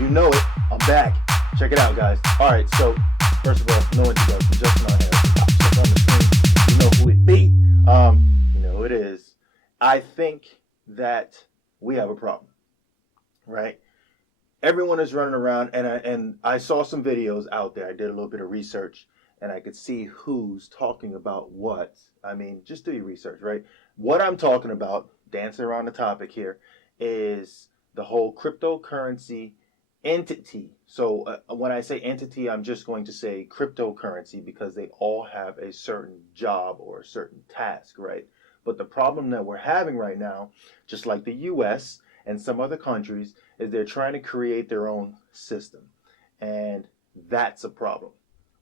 You know it. I'm back. Check it out, guys. All right, so first of all, no introduction. Just on here. Pops up on the screen. You know who it be. You know who it is. I think that we have a problem, right? Everyone is running around, and I saw some videos out there. I did a little bit of research, and I could see who's talking about what. I mean, just do your research, right? What I'm talking about, dancing around the topic here, is the whole cryptocurrency entity. So when I say entity, I'm just going to say cryptocurrency because they all have a certain job or a certain task, right? But the problem that we're having right now, just like the US and some other countries, is they're trying to create their own system. And that's a problem.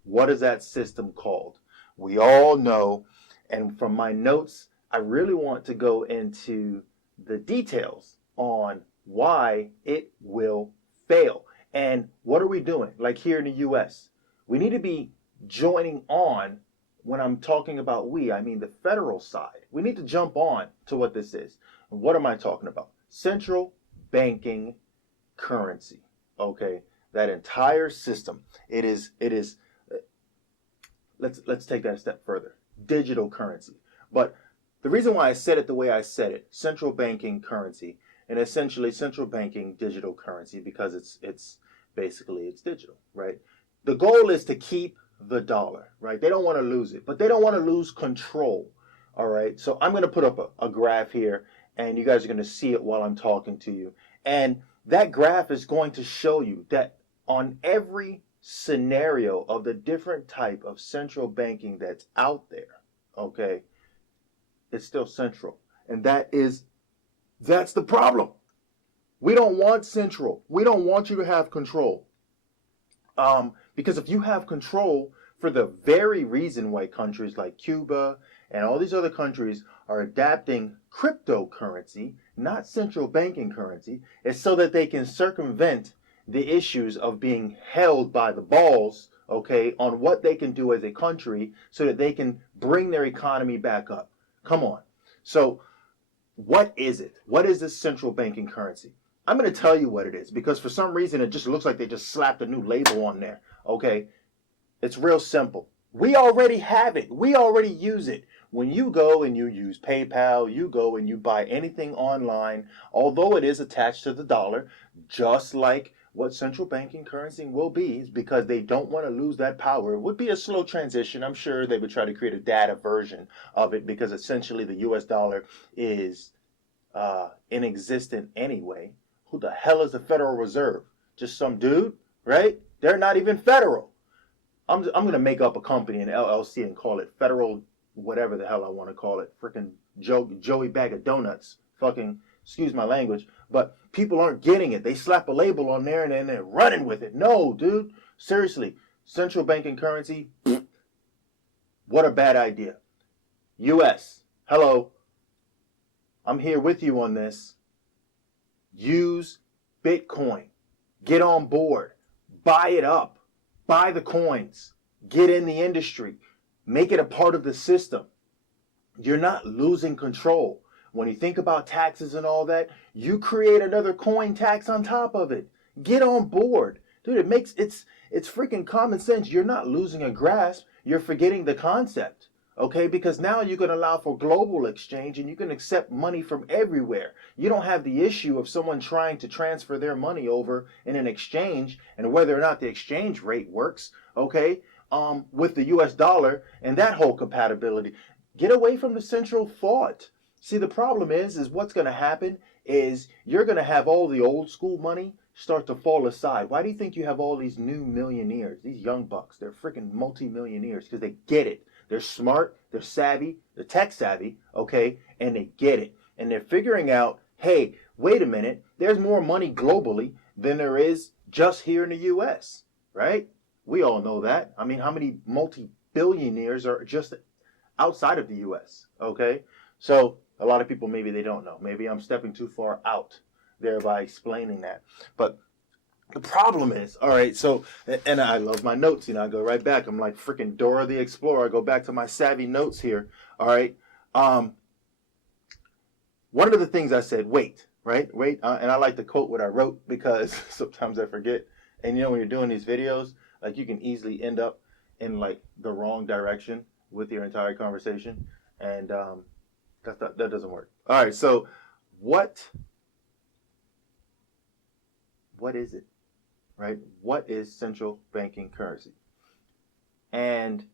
What is that system called? We all know, and from my notes, I really want to go into the details on why it will fail. And what are we doing? Like here in the US, we need to be joining on. When I'm talking about we, I mean the federal side. We need to jump on to what this is. And what am I talking about? Central banking currency. Okay, that entire system. It is. Let's take that a step further. Digital currency. But the reason why I said it the way I said it, central banking currency, and essentially central banking digital currency, because it's basically it's digital, right? The goal is to keep the dollar, right? They don't want to lose it, but they don't want to lose control. All right. So I'm going to put up a graph here, and you guys are going to see it while I'm talking to you. And that graph is going to show you that on every scenario of the different type of central banking that's out there, okay, it's still central. And that's the problem. We don't want central. We don't want you to have control. Because if you have control, for the very reason why countries like Cuba and all these other countries are adapting cryptocurrency, not central banking currency, is so that they can circumvent the issues of being held by the balls, okay, on what they can do as a country so that they can bring their economy back up. Come on. So what is it? What is this central banking currency? I'm going to tell you what it is because for some reason it just looks like they just slapped a new label on there. Okay, it's real simple. We already have it. We already use it. When you go and you use PayPal, you go and you buy anything online, although it is attached to the dollar, just like what central banking currency will be, is because they don't want to lose that power. It would be a slow transition. I'm sure they would try to create a data version of it because essentially the US dollar is inexistent anyway. Who the hell is the Federal Reserve? Just some dude, right? They're not even federal. I'm going to make up a company, an LLC, and call it Federal, whatever the hell I want to call it. Freaking Joey Bag of Donuts. Fucking, excuse my language. But people aren't getting it. They slap a label on there and then they're running with it. No, dude. Seriously. Central banking currency, what a bad idea. US, hello. I'm here with you on this. Use Bitcoin. Get on board. Buy it up. Buy the coins. Get in the industry. Make it a part of the system. You're not losing control. When you think about taxes and all that, you create another coin tax on top of it. Get on board. Dude, it's freaking common sense. You're not losing a grasp. You're forgetting the concept. Okay, because now you can allow for global exchange and you can accept money from everywhere. You don't have the issue of someone trying to transfer their money over in an exchange and whether or not the exchange rate works, okay, with the US dollar and that whole compatibility. Get away from the central thought. See, the problem is what's going to happen is you're going to have all the old school money start to fall aside. Why do you think you have all these new millionaires, these young bucks? They're freaking multi-millionaires because they get it. They're smart, they're savvy, they're tech savvy, okay, and they get it. And they're figuring out, hey, wait a minute, there's more money globally than there is just here in the US, right? We all know that. I mean, how many multi-billionaires are just outside of the US, okay? So a lot of people, maybe they don't know. Maybe I'm stepping too far out there by explaining that. But the problem is, all right, so, and I love my notes, I go right back. I'm like freaking Dora the Explorer. I go back to my savvy notes here, all right? One of the things I said, wait, right? Wait, and I like to quote what I wrote because sometimes I forget. And when you're doing these videos, like you can easily end up in like the wrong direction with your entire conversation, and that doesn't work. All right, so what is it, right? What is central banking currency? And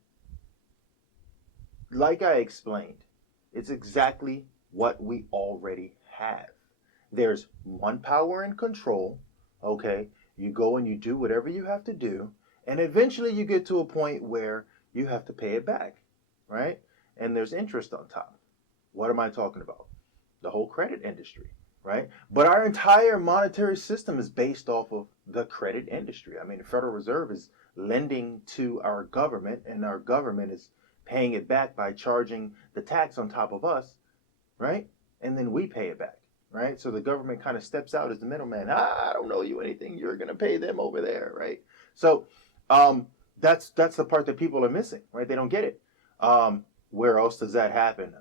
like I explained, it's exactly what we already have. There's one power and control, okay? You go and you do whatever you have to do, and eventually you get to a point where you have to pay it back, right? And there's interest on top. What am I talking about? The whole credit industry, right? But our entire monetary system is based off of the credit industry. I mean, the Federal Reserve is lending to our government, and our government is paying it back by charging the tax on top of us, right? And then we pay it back, right? So the government kind of steps out as the middleman. I don't know you anything. You're going to pay them over there, right? So that's the part that people are missing, right? They don't get it. Where else does that happen?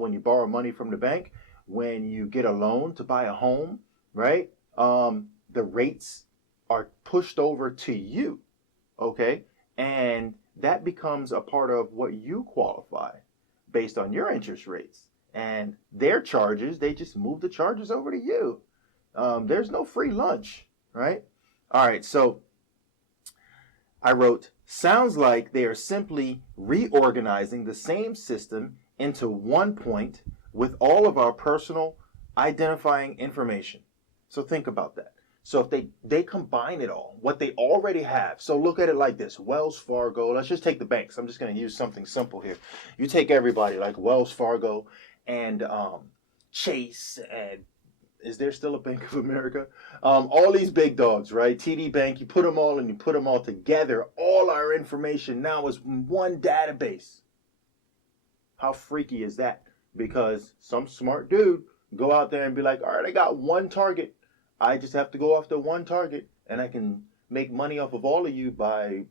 When you borrow money from the bank, when you get a loan to buy a home, right? The rates are pushed over to you, okay? And that becomes a part of what you qualify based on your interest rates. And their charges, they just move the charges over to you. There's no free lunch, right? All right, so I wrote, sounds like they are simply reorganizing the same system into one point with all of our personal identifying information. So think about that. So if they combine it all, what they already have. So look at it like this. Wells Fargo, let's just take the banks. I'm just going to use something simple here. You take everybody like Wells Fargo and Chase, and is there still a Bank of America? All these big dogs, right? TD Bank, you put them all and you put them all together. All our information now is one database. How freaky is that? Because some smart dude go out there and be like, all right, I got one target. I just have to go after one target, and I can make money off of all of you by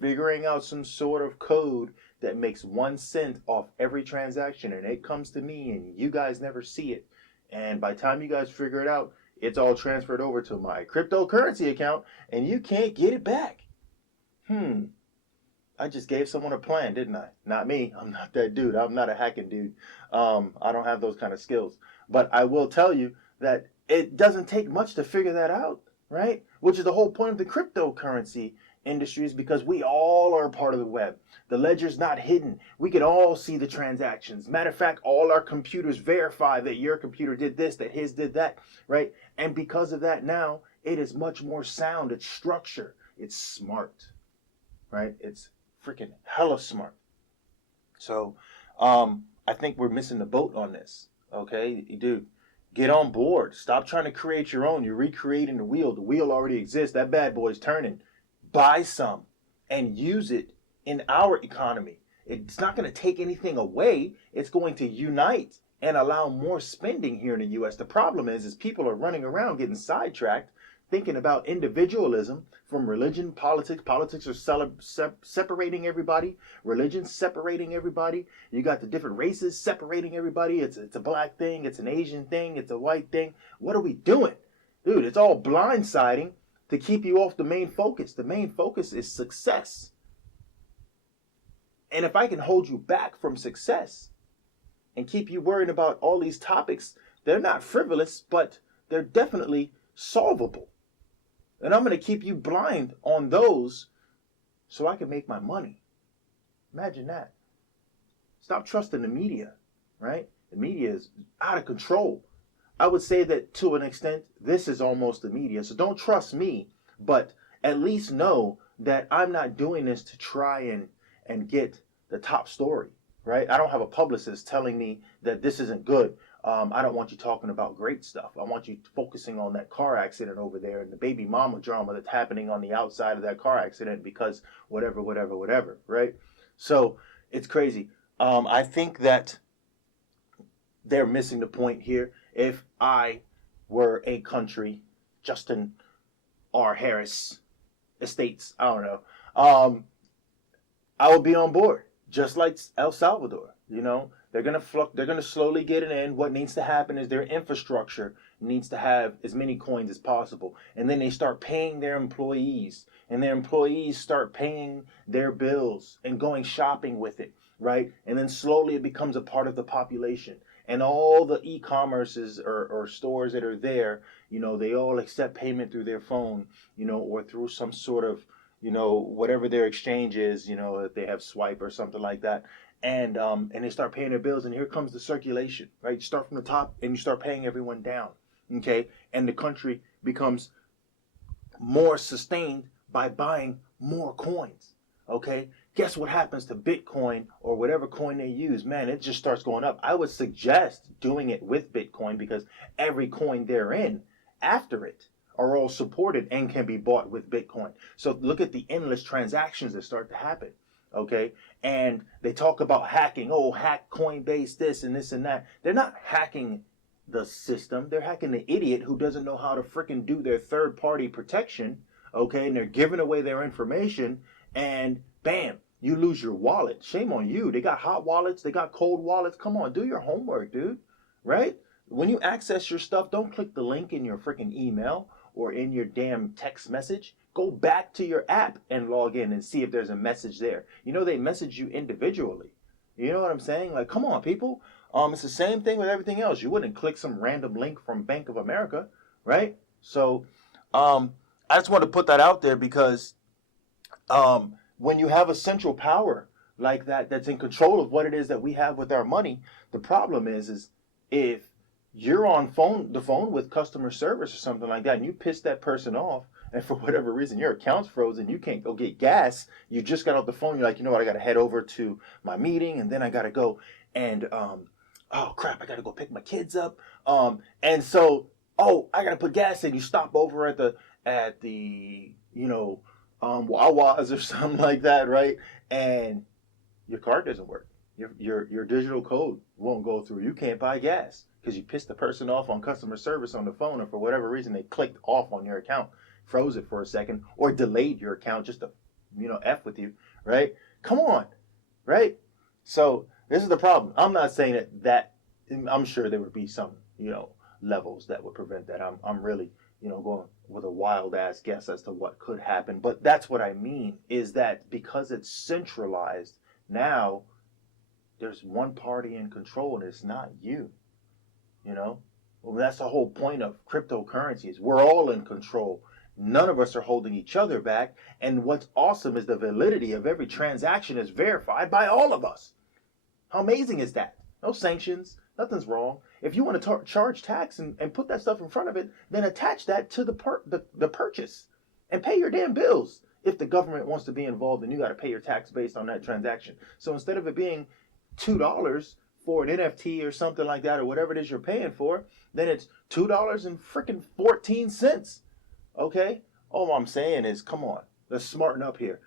figuring out some sort of code that makes 1 cent off every transaction, and it comes to me, and you guys never see it. And by the time you guys figure it out, it's all transferred over to my cryptocurrency account, and you can't get it back. I just gave someone a plan, didn't I? Not me. I'm not that dude. I'm not a hacking dude. I don't have those kind of skills. But I will tell you that it doesn't take much to figure that out, right? Which is the whole point of the cryptocurrency industry, is because we all are part of the web. The ledger's not hidden. We can all see the transactions. Matter of fact, all our computers verify that your computer did this, that his did that, right? And because of that now, it is much more sound. It's structure. It's smart, right? It's freaking hella smart. So I think we're missing the boat on this, okay? Dude, get on board. Stop trying to create your own. You're recreating the wheel. The wheel already exists. That bad boy's turning. Buy some and use it in our economy. It's not going to take anything away. It's going to unite and allow more spending here in the U.S. The problem is people are running around getting sidetracked, thinking about individualism from religion, politics. Politics are separating everybody. Religion's separating everybody. You got the different races separating everybody. It's a black thing. It's an Asian thing. It's a white thing. What are we doing? Dude, it's all blindsiding to keep you off the main focus. The main focus is success. And if I can hold you back from success and keep you worrying about all these topics, they're not frivolous, but they're definitely solvable. And I'm going to keep you blind on those so I can make my money. Imagine that. Stop trusting the media, right? The media is out of control. I would say that to an extent, this is almost the media. So don't trust me, but at least know that I'm not doing this to try and get the top story, right? I don't have a publicist telling me that this isn't good. I don't want you talking about great stuff. I want you focusing on that car accident over there and the baby mama drama that's happening on the outside of that car accident because whatever, right? So it's crazy. I think that they're missing the point here. If I were a country, Justin R. Harris Estates, I don't know, I would be on board, just like El Salvador. You know, they're gonna slowly get it in. What needs to happen is their infrastructure needs to have as many coins as possible. And then they start paying their employees, and their employees start paying their bills and going shopping with it, right? And then slowly it becomes a part of the population. And all the e-commerces or stores that are there, they all accept payment through their phone, or through some sort of, whatever their exchange is, if they have Swipe or something like that. And they start paying their bills, and here comes the circulation, right? You start from the top and you start paying everyone down, okay? And the country becomes more sustained by buying more coins, okay? Guess what happens to Bitcoin or whatever coin they use? Man, it just starts going up. I would suggest doing it with Bitcoin because every coin therein after it are all supported and can be bought with Bitcoin. So look at the endless transactions that start to happen. Okay, and they talk about hacking. Oh, hack Coinbase, this and this and that. They're not hacking the system. They're hacking the idiot who doesn't know how to freaking do their third-party protection. Okay, and they're giving away their information, and bam, you lose your wallet. Shame on you. They got hot wallets. They got cold wallets. Come on, do your homework, dude. Right? When you access your stuff, don't click the link in your freaking email or in your damn text message. Go back to your app and log in and see if there's a message there. They message you individually. You know what I'm saying? Like, come on, people. It's the same thing with everything else. You wouldn't click some random link from Bank of America, right? So, I just want to put that out there because when you have a central power like that that's in control of what it is that we have with our money, the problem is if you're on the phone with customer service or something like that and you piss that person off, and for whatever reason your account's frozen, you can't go get gas, you just got off the phone, you're like, you know what, I got to head over to my meeting, and then I got to go and, oh crap, I got to go pick my kids up. And so, I got to put gas in. You stop over at the Wawa's or something like that, right? And your card doesn't work. Your digital code won't go through. You can't buy gas because you pissed the person off on customer service on the phone, or for whatever reason they clicked off on your account, froze it for a second, or delayed your account just to, F with you, right? Come on, right? So this is the problem. I'm not saying that I'm sure there would be some, levels that would prevent that. I'm really, going with a wild ass guess as to what could happen. But that's what I mean, is that because it's centralized, now there's one party in control and it's not you, Well, that's the whole point of cryptocurrencies. We're all in control. None of us are holding each other back. And what's awesome is the validity of every transaction is verified by all of us. How amazing is that? No sanctions. Nothing's wrong. If you want to charge tax and put that stuff in front of it, then attach that to the purchase and pay your damn bills. If the government wants to be involved, then you got to pay your tax based on that transaction. So instead of it being $2 for an NFT or something like that, or whatever it is you're paying for, then it's $2.14. Okay? All I'm saying is, come on, let's smarten up here.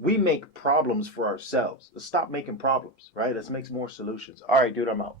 We make problems for ourselves. Let's stop making problems, right? Let's make more solutions. All right, dude, I'm out.